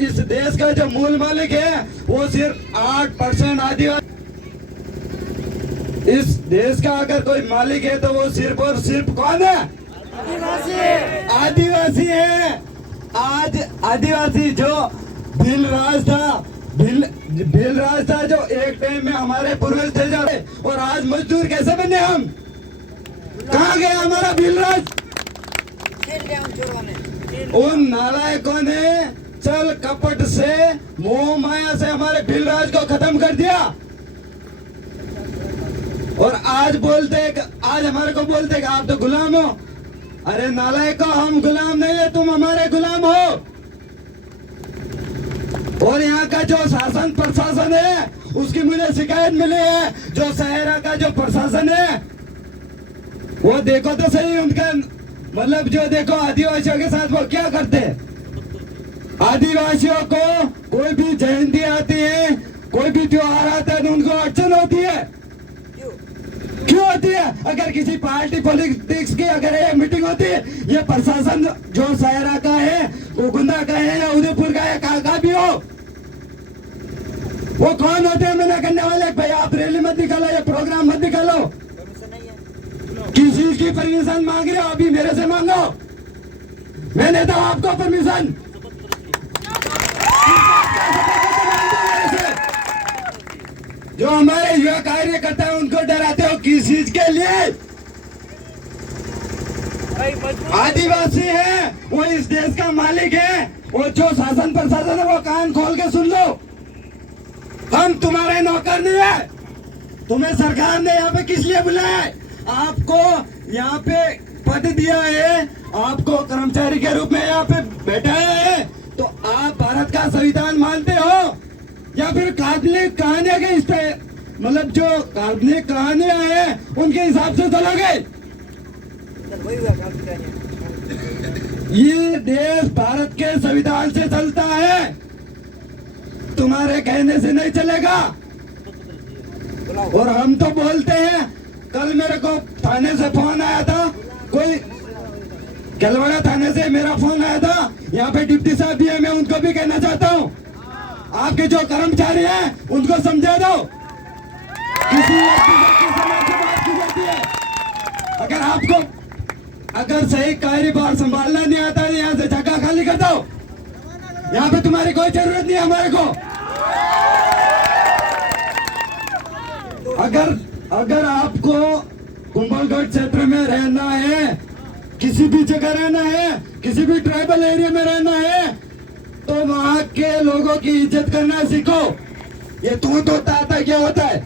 इस देश का जो मूल मालिक है वो सिर्फ 8% आदिवासी। इस देश का अगर कोई मालिक है तो वो सिर्फ और सिर्फ कौन है? आदिवासी है। आज आदिवासी जो भील राज था जो एक टाइम में हमारे पूर्वज थे जा रहे, और आज मजदूर कैसे बने हम? कहाँ गया हमारा भील राज? उन नालायकों ने चल कपट से मोह माया से हमारे भील राज को खत्म कर दिया, और आज हमारे को बोलते कि आप तो गुलाम हो। अरे नालायकों, हम गुलाम नहीं है, तुम हमारे गुलाम हो। और यहाँ का जो शासन प्रशासन है उसकी मुझे शिकायत मिली है। जो शहरा का जो प्रशासन है वो देखो तो सही, उनका मतलब जो देखो आदिवासियों के साथ वो क्या करते हैं। आदिवासियों को कोई भी जयंती आती है, कोई भी त्योहार आता है तो उनको अड़चन होती है। क्यों होती है? अगर किसी पार्टी पॉलिटिक्स की अगर ये मीटिंग होती है, ये प्रशासन जो शहरा का है, गोकुंदा का है या उदयपुर का है, कहाँ का भी हो, वो कौन होते हैं मना करने वाले? भाई आप रैली मत निकालो, ये प्रोग्राम मत निकालो। किस चीज की परमिशन मांग रहे हो? अभी मेरे से मांगो, मैं देता हूं आपको परमिशन। जो हमारे युवा कार्यकर्ता है उनको डराते हो किस चीज के लिए? आदिवासी है, वो इस देश का मालिक है, और जो शासन प्रशासन है वो कान खोल के सुन लो। हम तुम्हारे नौकर नहीं है। तुम्हें सरकार ने यहाँ पे किस लिए बुलाया है? आपको यहाँ पे पद दिया है, आपको कर्मचारी के रूप में यहाँ पे बैठाया है, तो आप भारत का संविधान मानते हो या फिर काल्पनिक कहानियां के इस पे, मतलब जो काल्पनिक कहानियां हैं उनके हिसाब से चलोगे? ये देश भारत के संविधान से चलता है, तुम्हारे कहने से नहीं चलेगा। और हम तो बोलते हैं, कल मेरे को थाने से फोन आया था, कोई गलवाड़ा थाने से मेरा फोन आया था, यहाँ पे डिप्टी साहब भी है, मैं उनको भी कहना चाहता हूँ, आपके जो कर्मचारी हैं उनको समझा दो। किसी समाज से बात की जाती है, अगर आपको अगर सही कार्यभार संभालना नहीं आता है, यहाँ से जगह खाली कर दो। यहाँ पे तुम्हारी कोई जरूरत नहीं है हमारे को। अगर आपको कुंभलगढ़ क्षेत्र में रहना है, किसी भी जगह रहना है, किसी भी ट्राइबल एरिया में रहना है, तो वहाँ के लोगों की इज्जत करना सीखो। ये तो ताता क्या होता है?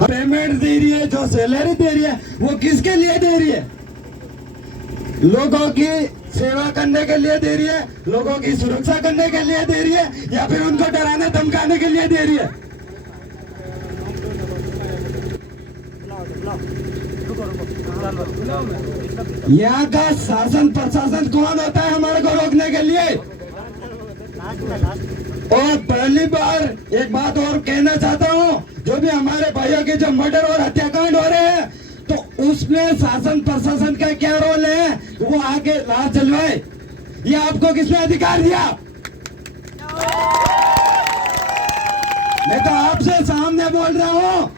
पेमेंट दे रही है, जो सैलरी दे रही है, वो किसके लिए दे रही है? लोगों की सेवा करने के लिए दे रही है, लोगों की सुरक्षा करने के लिए दे रही है, या फिर उनको डराने धमकाने के लिए दे रही है? यहाँ का शासन प्रशासन कौन होता है हमारे को रोकने के लिए? और पहली बार एक बात और कहना चाहता हूँ, जो भी हमारे भाइयों के जो मर्डर और हत्याकांड हो रहे हैं, तो उसमें शासन प्रशासन का क्या रोल है? वो आगे लाश जलवाए। ये आपको किसने अधिकार दिया? मैं तो आपसे सामने बोल रहा हूँ।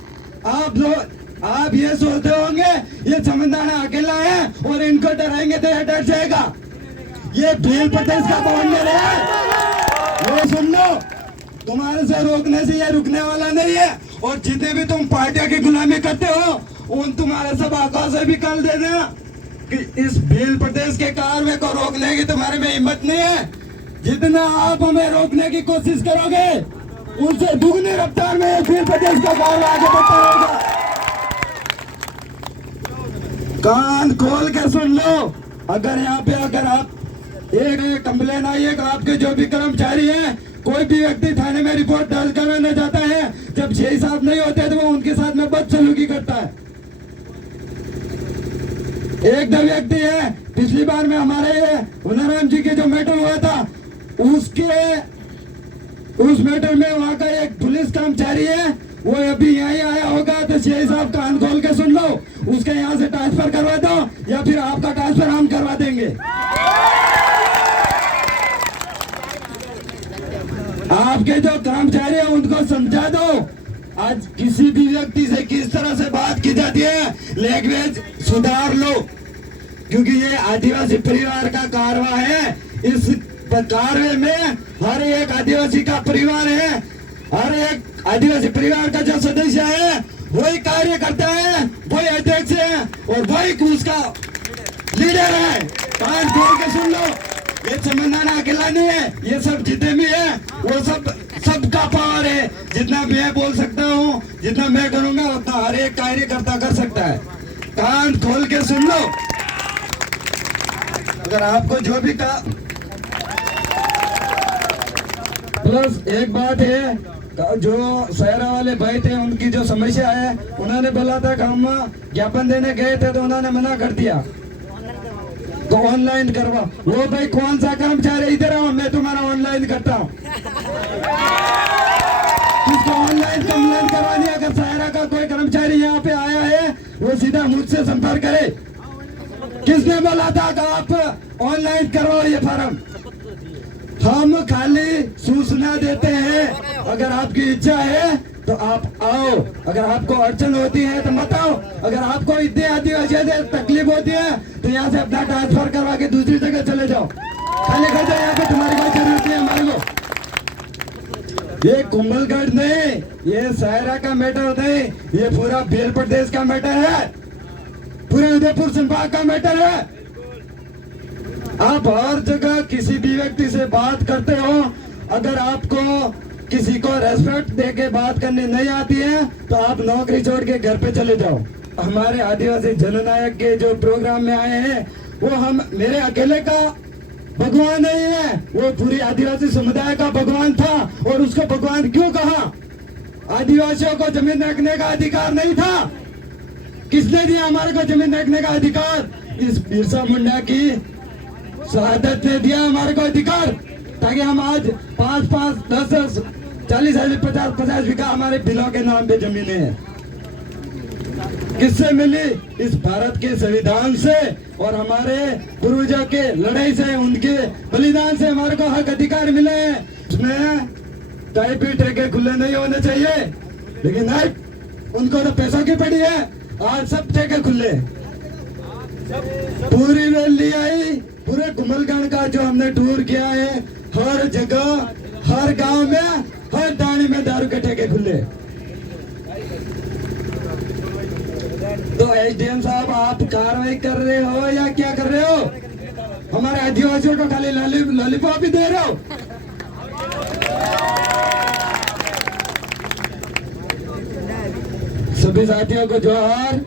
आप ये सोचते होंगे ये समझदाना अकेला है और इनको डराएंगे तो ये डर जाएगा। ये भील प्रदेश का गवर्नर है, ये सुन लो, तुम्हारे से रोकने से ये रुकने वाला नहीं है। और जितने भी तुम पार्टियों की गुलामी करते हो, उन तुम्हारे सब आंखों से भी कल देना कि इस भील प्रदेश के कार्य को रोकने की तुम्हारे में हिम्मत नहीं है। जितना आप हमें रोकने की कोशिश करोगे, उनसे दुगनी रफ्तार में भील प्रदेश का कार्य आगे बढ़ता रहेगा। कान खोल के सुन लो। अगर यहाँ पे अगर आप एक कंप्लेन आई है कि आपके जो भी कर्मचारी हैं, कोई भी व्यक्ति थाने में रिपोर्ट दर्ज करवाने जाता है, जब 6 साहब नहीं होते तो वो उनके साथ में बदसलूकी करता है। एक दो व्यक्ति है, पिछली बार में हमारे हुनराम जी के जो मैटर हुआ था, उस मैटर में वहाँ का एक पुलिस कर्मचारी है, वो अभी यहाँ आया होगा, तो सीआई साहब कान खोल के सुन लो, उसके यहाँ से ट्रांसफर करवा दो या फिर आपका ट्रांसफर हम करवा देंगे। आपके जो कर्मचारी हैं उनको समझा दो। आज किसी भी व्यक्ति से किस तरह से बात की जाती है, लैंग्वेज सुधार लो, क्योंकि ये आदिवासी परिवार का कारवा है। इस कारवे में हर एक आदिवासी का परिवार है, हर एक आदिवासी परिवार का जो सदस्य है वही कार्य करता है, वही अध्यक्ष है और वही उसका लीडर है। कान खोल के सुन लो, ये चमनदाना अकेला नहीं है, ये सब जितने भी है वो सबका पावर है। जितना मैं बोल सकता हूँ, जितना मैं करूंगा उतना हर एक कार्यकर्ता कर सकता है। कान खोल के सुन लो। अगर आपको जो भी कहा, प्लस एक बात है, जो शहर वाले भाई थे उनकी जो समस्या है, उन्होंने बोला था कि हम ज्ञापन देने गए थे तो उन्होंने मना कर दिया, तो ऑनलाइन करवा। वो भाई कौन सा कर्मचारी, इधर आओ, मैं तुम्हारा ऑनलाइन करता हूँ। किसको ऑनलाइन कंप्लेन करवानी? अगर शहर का कोई कर्मचारी यहाँ पे आया है वो सीधा मुझसे संपर्क करे। किसने बोला था कि आप ऑनलाइन करवाओ ये फॉर्म? हम खाली सूचना देते हैं। अगर आपकी इच्छा है तो आप आओ, अगर आपको अड़चन होती है तो मत आओ। अगर आपको इतने आदिवासी से तकलीफ होती है तो यहाँ से अपना ट्रांसफर करवा के दूसरी जगह चले जाओ, खाली कर जाओ। यहाँ पे तुम्हारी कोई जरूरत नहीं है हमारे को। ये कुंभलगढ़ नहीं, ये सायरा का मैटर नहीं, ये पूरा भेल प्रदेश का मैटर है, पूरे उदयपुर संभाग का मैटर है। आप हर जगह किसी भी व्यक्ति से बात करते हो, अगर आपको किसी को रेस्पेक्ट देके बात करनी नहीं आती है तो आप नौकरी छोड़ के घर पे चले जाओ। हमारे आदिवासी जननायक के जो प्रोग्राम में आए हैं वो हम मेरे अकेले का भगवान नहीं है, वो पूरी आदिवासी समुदाय का भगवान था। और उसको भगवान क्यों कहा? आदिवासियों को जमीन रखने का अधिकार नहीं था। किसने दिया हमारे को जमीन रखने का अधिकार? इस बिरसा मुंडा की शहादत ने दिया हमारे को अधिकार, ताकि हम आज 5-5, 10-10, 40, 50-50 बीघा हमारे बिलों के नाम पे जमीनें हैं। किससे मिली? इस भारत के संविधान से और हमारे पूर्वजों के लड़ाई से, उनके बलिदान से हमारे को हक अधिकार मिले हैं। उसमें कहीं भी ठेके खुले नहीं होने चाहिए, लेकिन नहीं, उनको तो पैसों की पड़ी है। आज सब ठेके खुले। पूरी रैली आई, पूरे कुंभलगढ़ का जो हमने टूर किया है, हर जगह, हर गांव में, हर डाणी में दारू के ठेके खुले। तो एसडीएम साहब, आप कार्रवाई कर रहे हो या क्या कर रहे हो? हमारे आदिवासियों को खाली लॉलीपॉप ही दे रहे हो। सभी साथियों को जोहार।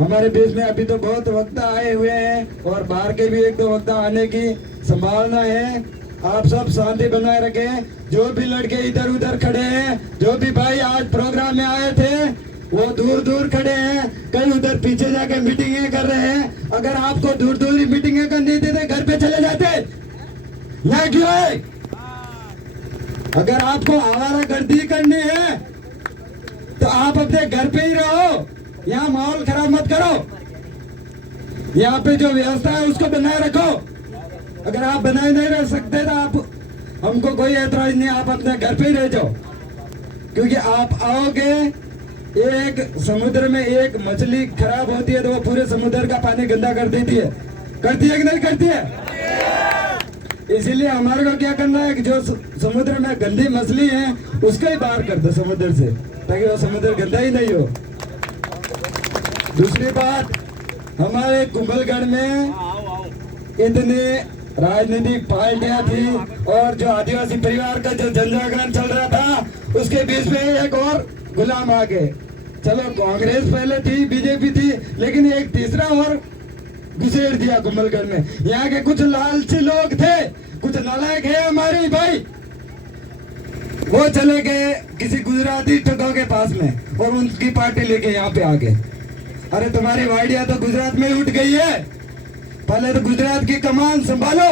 हमारे देश में अभी तो बहुत वक्त आए हुए हैं और बाहर के भी 1-2 वक्त आने की संभावना है। आप सब शांति बनाए रखें। जो भी लड़के इधर उधर खड़े हैं, जो भी भाई आज प्रोग्राम में आए थे, वो दूर दूर खड़े हैं, कहीं उधर पीछे जाके मीटिंगें कर रहे हैं। अगर आपको दूर दूर ही मीटिंगें करनी थी तो घर पे चले जाते, यहाँ क्यों है? अगर आपको आवारागर्दी करनी है तो आप अपने घर पे ही रहो, यहाँ माहौल खराब मत करो। यहाँ पे जो व्यवस्था है उसको बनाए रखो। अगर आप बनाए नहीं रह सकते तो आप, हमको कोई ऐतराज नहीं, आप अपने घर पे ही रह जाओ। क्योंकि आप आओगे, एक समुद्र में एक मछली खराब होती है तो वो पूरे समुद्र का पानी गंदा कर देती है। करती है कि नहीं करती है? इसीलिए हमारे को क्या करना है कि जो समुद्र में गंदी मछली है उसको ही बाहर कर दो समुद्र से, ताकि वो समुद्र गंदा ही नहीं हो। दूसरी बात, हमारे कुंभलगढ़ में इतने राजनीतिक पार्टियां थी और जो आदिवासी परिवार का जो जनजागरण चल रहा था, उसके बीच में एक और गुलाम आ गए। चलो कांग्रेस पहले थी, बीजेपी थी, लेकिन एक तीसरा और घुसेड़ दिया कुंभलगढ़ में। यहाँ के कुछ लालची लोग थे, कुछ नालायक है हमारे भाई, वो चले गए किसी गुजराती ठगों के पास में और उनकी पार्टी लेके यहाँ पे आ गए। अरे तुम्हारी वाडिया तो गुजरात में उठ गई है, पहले तो गुजरात की कमान संभालो।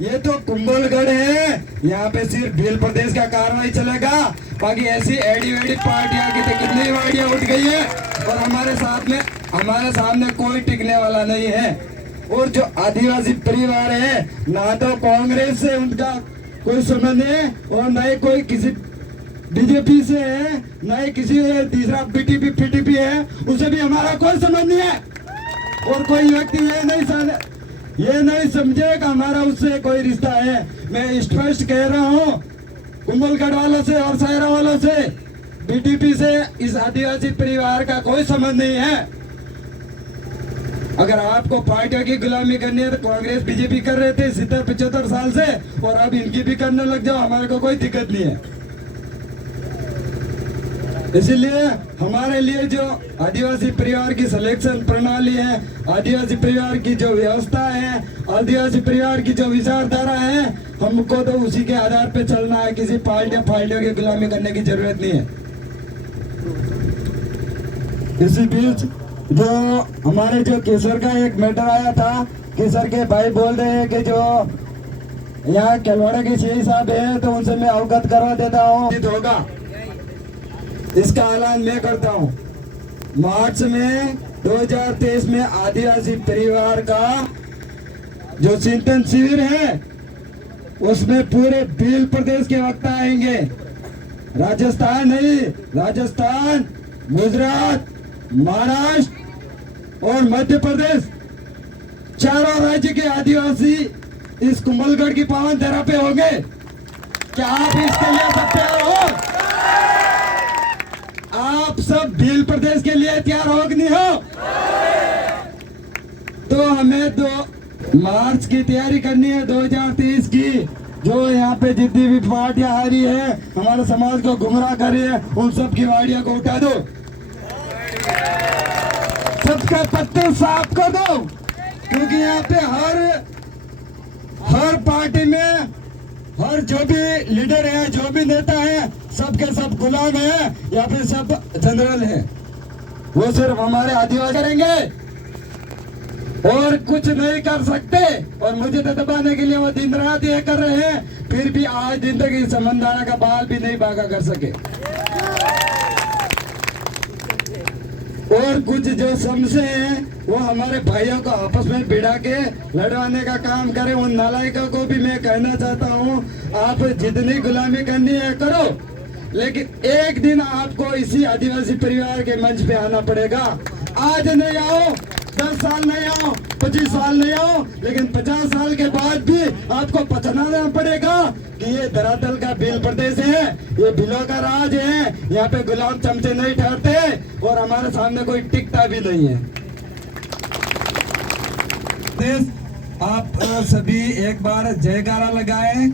ये तो कुंभलगढ़ है, यहाँ पे सिर्फ भेल प्रदेश का कार्रवाई चलेगा। बाकी ऐसी एडी वेडी पार्टियां की तो कितनी वाडियां उठ गई है और हमारे सामने कोई टिकने वाला नहीं है। और जो आदिवासी परिवार है, ना तो कांग्रेस से उनका कोई संबंध है, और न ही कोई किसी बीजेपी से है, न ही किसी तीसरा बीटीपी पीटीपी है, उससे भी हमारा कोई संबंध नहीं है। और कोई व्यक्ति ये नहीं समझे कि हमारा उससे कोई रिश्ता है। मैं स्पष्ट कह रहा हूँ कुंभलगढ़ वालों से और सायरा वालों से, बीटीपी से इस आदिवासी परिवार का कोई संबंध नहीं है। अगर आपको पार्टियों की गुलामी करनी है तो कांग्रेस बीजेपी कर रहे थे 70-75 साल से, और अब इनकी भी करने लग जाओ, हमारे को कोई दिक्कत नहीं है। इसीलिए हमारे लिए जो आदिवासी परिवार की सिलेक्शन प्रणाली है, आदिवासी परिवार की जो व्यवस्था है, आदिवासी परिवार की जो विचारधारा है, हमको तो उसी के आधार पे चलना है। किसी पार्टियों की गुलामी करने की जरूरत नहीं है। इसी बीच जो हमारे जो केसर का एक मैटर आया था, केसर के भाई बोल रहे हैं कि जो यहाँ केलवाड़ा के सीआई साहब है, तो उनसे मैं अवगत करवा देता हूँ होगा। इसका ऐलान मैं करता हूँ, मार्च में 2023 में आदिवासी परिवार का जो चिंतन शिविर है, उसमें पूरे भील प्रदेश के वक्ता आएंगे। राजस्थान नहीं, राजस्थान, गुजरात, महाराष्ट्र और मध्य प्रदेश, चारों राज्य के आदिवासी इस कुंभलगढ़ की पावन धरा पे होंगे। क्या आप इसके लिए सब तैयार हो? आप सब भील प्रदेश के लिए तैयार हो कि नहीं हो? तो हमें 2 मार्च की तैयारी करनी है 2023 की। जो यहाँ पे जितनी भी पार्टियां आ रही है, हमारे समाज को गुमराह कर रही है, उन सब की वाड़ियों को उठा दो, सबके पत्ते साफ कर दो। क्योंकि यहाँ पे हर पार्टी में हर जो भी लीडर है, जो भी नेता है, सबके सब गुलाम है या फिर सब जनरल है। वो सिर्फ हमारे आदिवासी करेंगे और कुछ नहीं कर सकते। और मुझे तो दबाने के लिए वो दिन रात ये कर रहे हैं, फिर भी आज दिन तक इस समंदाना का बाल भी नहीं भागा कर सके। और कुछ जो समझे हैं वो हमारे भाइयों को आपस में भिड़ा के लड़वाने का काम करे। उन नालायकों को भी मैं कहना चाहता हूँ, आप जितनी गुलामी करनी है करो, लेकिन एक दिन आपको इसी आदिवासी परिवार के मंच पे आना पड़ेगा। आज नहीं आओ, 10 साल नहीं आओ, 25 साल नहीं आओ, लेकिन 50 साल के बाद भी आपको पहचानना पड़ेगा कि ये धरातल का भील प्रदेश है, ये भीलों का राज है। यहाँ पे गुलाम चमचे नहीं ठहरते और हमारे सामने कोई टिकता भी नहीं है। आप सभी एक बार जयकारा लगाए।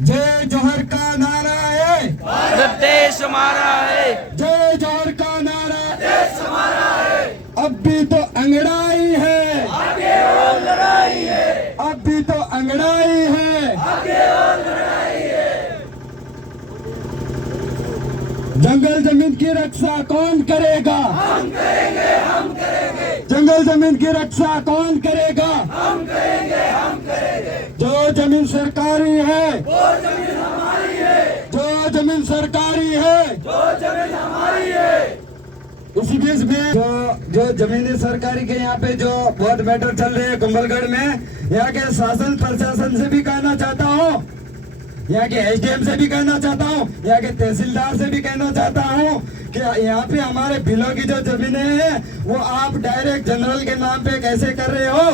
जय जोहर का नारा है, भारत देश हमारा है। जय जोहर का नारा, देश हमारा है। अब भी तो अंगड़ाई है, आगे और लड़ाई है। अब भी तो अंगड़ाई है, आगे और लड़ाई है। जंगल जमीन की रक्षा कौन करेगा? हम करेंगे, हम करेंगे। जंगल जमीन की रक्षा कौन करेगा? हम करेंगे, हम करेंगे। जो जमीन सरकारी है, वो जमीन हमारी है। जो जमीन सरकारी है, जो जमीन हमारी है। उसी बीच में जो जमीनी सरकारी के यहाँ पे जो बहुत मैटर चल रहे हैं कुंभलगढ़ में, यहाँ के शासन प्रशासन से भी कहना चाहता हूँ, यहाँ के एसडीएम से भी कहना चाहता हूँ, यहाँ के तहसीलदार से भी कहना चाहता हूँ कि यहाँ पे हमारे भीलों की जो जमीनें हैं वो आप डायरेक्ट जनरल के नाम पे कैसे कर रहे हो?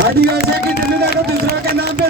आदिवासी की जमीनें को दूसरों के नाम पे